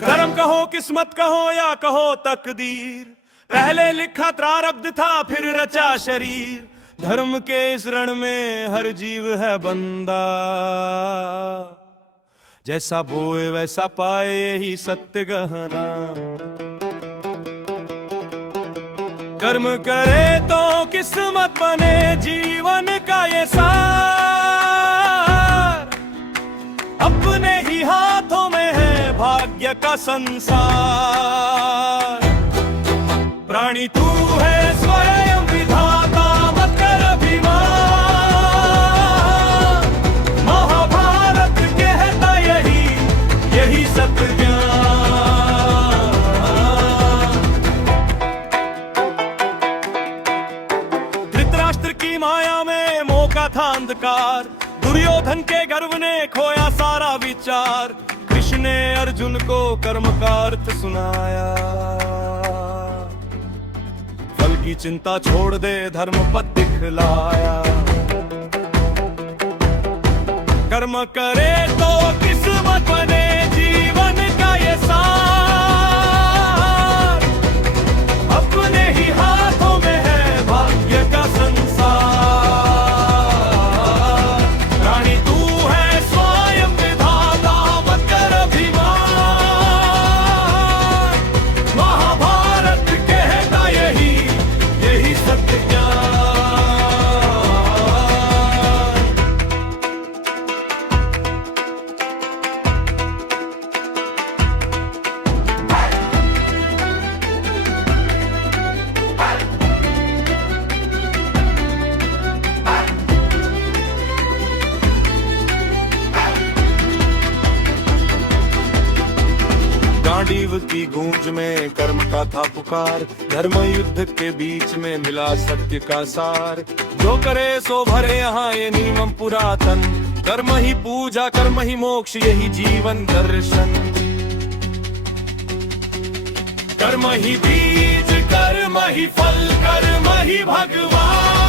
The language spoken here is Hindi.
धर्म कहो किस्मत कहो या कहो तकदीर, पहले लिखा प्रारब्ध था फिर रचा शरीर। धर्म के इस रण में हर जीव है बंदा, जैसा बोए वैसा पाए यही सत्य गहना। कर्म करे तो किस्मत बने जीवन का ये सार, अपने ही हाथों में है भाग्य का संसार। प्राणी तू है स्वयं विधाता मत कर अभिमान, महाभारत कहता यही सत्य ज्ञान। धृतराष्ट्र की माया में मोह का था अंधकार, दुर्योधन के गर्व ने खोया सारा विचार। कृष्ण ने अर्जुन को कर्म का अर्थ सुनाया, फल की चिंता छोड़ दे धर्म पथ दिखलाया। कर्म करे तो किस्मत बने जीवन का ये सार, अपने ही हाथों में है भाग्य का संसार। रानी तू है स्वयं विधाता मत कर अभिमान, महाभारत कहता यही सत्य ज्ञान। गांडीव की गूंज में कर्म का था पुकार, धर्म युद्ध के बीच में मिला सत्य का सार। जो करे सो भरे यहाँ ये नियम पुरातन, कर्म ही पूजा कर्म ही मोक्ष यही जीवन दर्शन। कर्म ही बीज कर्म ही फल कर्म ही भगवान।